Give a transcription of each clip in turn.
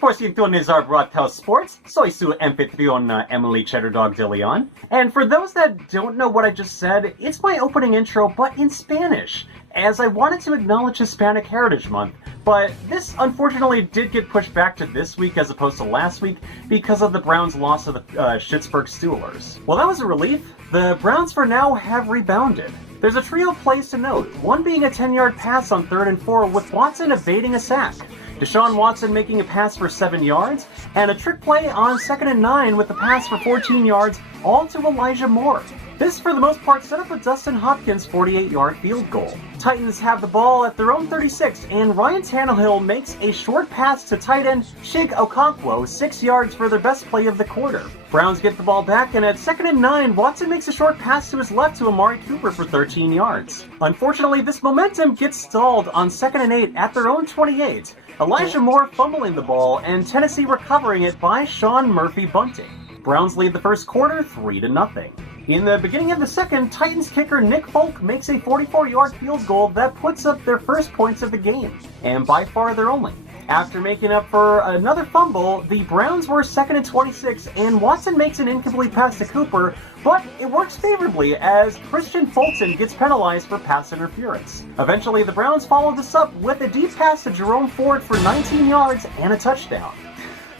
por sintonizar Brathouse Sports, soy su anfitriona Emily Cheddardog de Leon. And for those that don't know what I just said, it's my opening intro, but in Spanish, as I wanted to acknowledge Hispanic Heritage Month. But this unfortunately did get pushed back to this week as opposed to last week because of the Browns' loss to the Pittsburgh Steelers. Well, that was a relief. The Browns for now have rebounded. There's a trio of plays to note, one being a 10-yard pass on 3rd and 4 with Watson evading a sack, Deshaun Watson making a pass for 7 yards, and a trick play on 2nd and 9 with a pass for 14 yards, all to Elijah Moore. This, for the most part, set up a Dustin Hopkins 48-yard field goal. Titans have the ball at their own 36, and Ryan Tannehill makes a short pass to tight end Chig Okonkwo 6 yards for their best play of the quarter. Browns get the ball back, and at 2nd and 9, Watson makes a short pass to his left to Amari Cooper for 13 yards. Unfortunately, this momentum gets stalled on 2nd and 8 at their own 28. Elijah Moore fumbling the ball, and Tennessee recovering it by Sean Murphy bunting. Browns lead the first quarter 3-0. In the beginning of the second, Titans kicker Nick Folk makes a 44-yard field goal that puts up their first points of the game, and by far their only. After making up for another fumble, the Browns were 2nd and 26, and Watson makes an incomplete pass to Cooper, but it works favorably as Christian Fulton gets penalized for pass interference. Eventually, the Browns follow this up with a deep pass to Jerome Ford for 19 yards and a touchdown.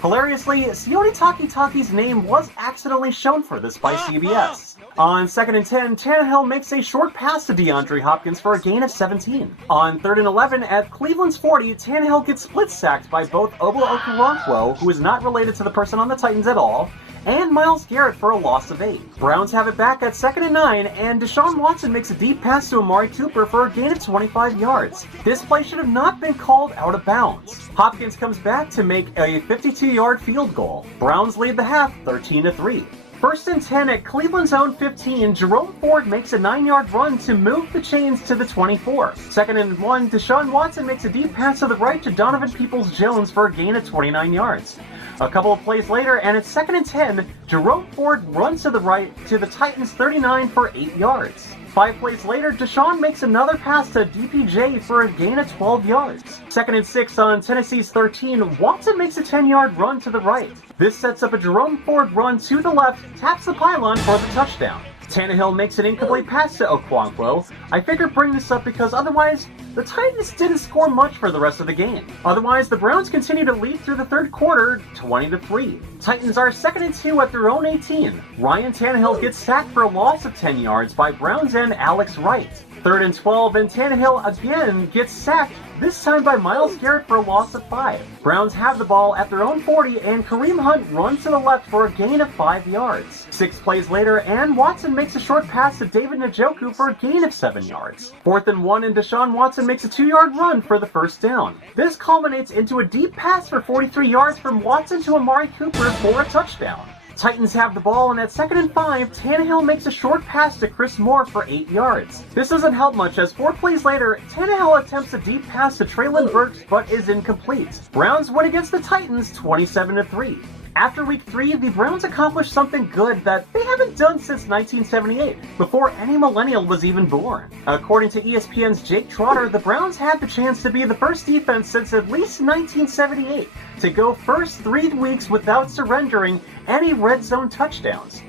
Hilariously, Sione Takitaki's name was accidentally shown for this by CBS. On 2nd and 10, Tannehill makes a short pass to DeAndre Hopkins for a gain of 17. On 3rd and 11, at Cleveland's 40, Tannehill gets split-sacked by both Obo Okoronkwo, who is not related to the person on the Titans at all, and Myles Garrett for a loss of 8. Browns have it back at 2nd and 9, and Deshaun Watson makes a deep pass to Amari Cooper for a gain of 25 yards. This play should have not been called out of bounds. Hopkins comes back to make a 52-yard field goal. Browns lead the half 13-3. 1st and 10 at Cleveland's own 15, Jerome Ford makes a 9-yard run to move the chains to the 24. 2nd and 1, Deshaun Watson makes a deep pass to the right to Donovan Peoples-Jones for a gain of 29 yards. A couple of plays later, and at 2nd and 10, Jerome Ford runs to the right to the Titans' 39 for 8 yards. 5 plays later, Deshaun makes another pass to DPJ for a gain of 12 yards. 2nd and 6 on Tennessee's 13, Watson makes a 10-yard run to the right. This sets up a Jerome Ford run to the left, taps the pylon for the touchdown. Tannehill makes an incomplete pass to Okonkwo. I figured bring this up because otherwise, the Titans didn't score much for the rest of the game. Otherwise, the Browns continue to lead through the third quarter, 20-3. Titans are 2nd and 2 at their own 18. Ryan Tannehill gets sacked for a loss of 10 yards by Browns end Alex Wright. 3rd and 12, and Tannehill again gets sacked, this time by Myles Garrett for a loss of 5. Browns have the ball at their own 40, and Kareem Hunt runs to the left for a gain of 5 yards. 6 plays later, and Watson makes a short pass to David Njoku for a gain of 7 yards. 4th and 1, and Deshaun Watson makes a 2-yard run for the first down. This culminates into a deep pass for 43 yards from Watson to Amari Cooper for a touchdown. Titans have the ball, and at 2nd and 5, Tannehill makes a short pass to Chris Moore for 8 yards. This doesn't help much as 4 plays later, Tannehill attempts a deep pass to Treylon Burks but is incomplete. Browns win against the Titans 27-3. After week 3, the Browns accomplished something good that they haven't done since 1978, before any millennial was even born. According to ESPN's Jake Trotter, the Browns had the chance to be the first defense since at least 1978 to go first 3 weeks without surrendering any red zone touchdowns.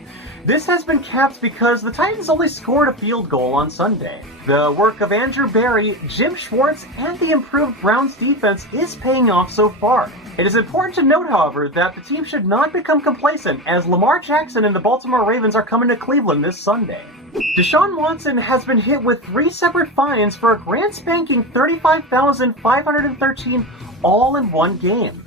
This has been capped because the Titans only scored a field goal on Sunday. The work of Andrew Berry, Jim Schwartz, and the improved Browns defense is paying off so far. It is important to note, however, that the team should not become complacent as Lamar Jackson and the Baltimore Ravens are coming to Cleveland this Sunday. Deshaun Watson has been hit with 3 separate fines for a grand spanking $35,513 all in one game.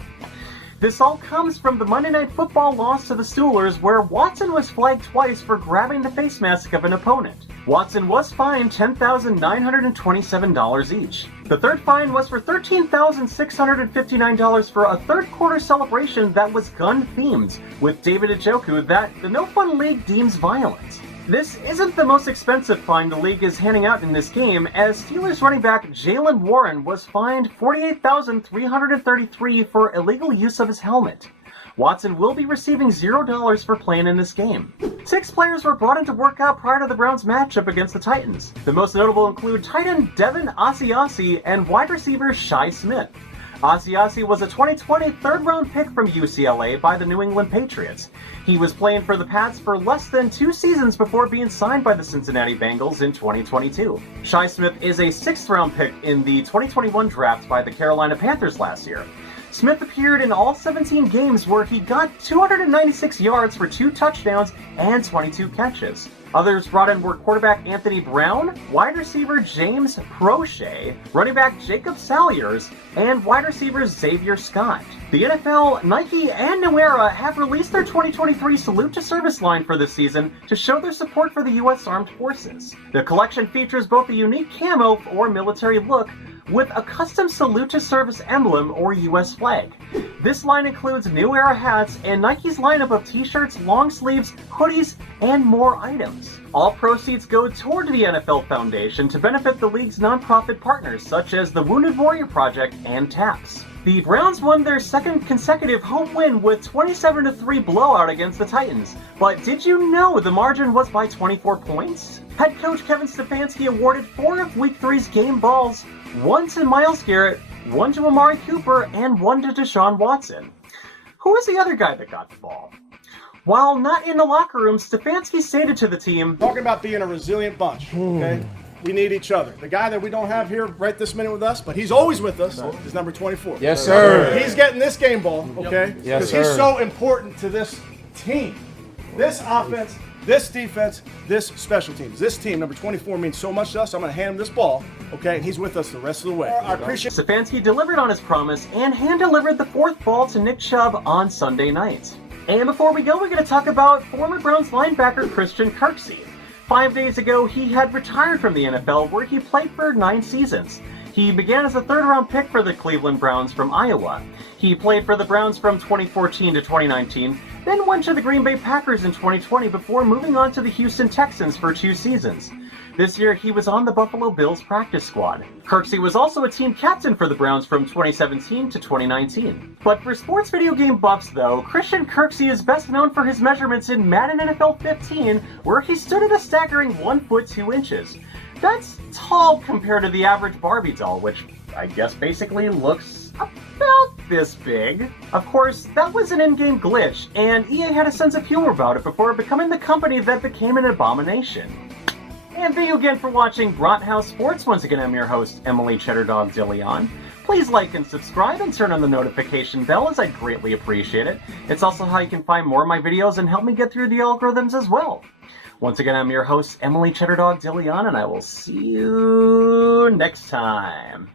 This all comes from the Monday Night Football loss to the Steelers, where Watson was flagged twice for grabbing the face mask of an opponent. Watson was fined $10,927 each. The third fine was for $13,659 for a third quarter celebration that was gun-themed, with David Njoku that the No Fun League deems violent. This isn't the most expensive fine the league is handing out in this game, as Steelers running back Jaylen Warren was fined $48,333 for illegal use of his helmet. Watson will be receiving $0 for playing in this game. 6 players were brought in to work out prior to the Browns' matchup against the Titans. The most notable include tight end Devin Asiasi and wide receiver Shai Smith. Asiasi was a 2020 third-round pick from UCLA by the New England Patriots. He was playing for the Pats for less than 2 seasons before being signed by the Cincinnati Bengals in 2022. Shi Smith is a 6th-round pick in the 2021 draft by the Carolina Panthers last year. Smith appeared in all 17 games where he got 296 yards for 2 touchdowns and 22 catches. Others brought in were quarterback Anthony Brown, wide receiver James Prochet, running back Jacob Salyers, and wide receiver Xavier Scott. The NFL, Nike, and New Era have released their 2023 Salute to Service line for this season to show their support for the U.S. Armed Forces. The collection features both a unique camo or military look with a custom Salute to Service emblem or U.S. flag. This line includes New Era hats and Nike's lineup of t-shirts, long sleeves, hoodies, and more items. All proceeds go toward the NFL Foundation to benefit the league's nonprofit partners such as the Wounded Warrior Project and TAPS. The Browns won their 2nd consecutive home win with 27-3 blowout against the Titans. But did you know the margin was by 24 points? Head coach Kevin Stefanski awarded 4 of Week 3's game balls, 1 to Myles Garrett, 1 to Amari Cooper, and 1 to Deshaun Watson. Who was the other guy that got the ball? While not in the locker room, Stefanski stated to the team, talking about being a resilient bunch, okay? We need each other. The guy that we don't have here right this minute with us, but he's always with us, is number 24. Yes, sir. He's getting this game ball, okay? Yes, because he's sir. so important to this team. This offense, this defense, this special teams. This team, number 24, means so much to us. I'm going to hand him this ball, okay? And he's with us the rest of the way. I appreciate it. Stefanski delivered on his promise and hand-delivered the 4th ball to Nick Chubb on Sunday night. And before we go, we're going to talk about former Browns linebacker Christian Kirksey. 5 days ago, he had retired from the NFL, where he played for 9 seasons. He began as a 3rd-round pick for the Cleveland Browns from Iowa. He played for the Browns from 2014 to 2019, then went to the Green Bay Packers in 2020 before moving on to the Houston Texans for 2 seasons. This year, he was on the Buffalo Bills practice squad. Kirksey was also a team captain for the Browns from 2017 to 2019. But for sports video game buffs, though, Christian Kirksey is best known for his measurements in Madden NFL 15, where he stood at a staggering 1 foot 2 inches. That's tall compared to the average Barbie doll, which I guess basically looks about this big. Of course, that was an in-game glitch, and EA had a sense of humor about it before becoming the company that became an abomination. And thank you again for watching Brathouse Sports. Once again, I'm your host, Emily Cheddardog DeLeon. Please like and subscribe and turn on the notification bell, as I greatly appreciate it. It's also how you can find more of my videos and help me get through the algorithms as well. Once again, I'm your host, Emily Cheddardog DeLeon, and I will see you next time.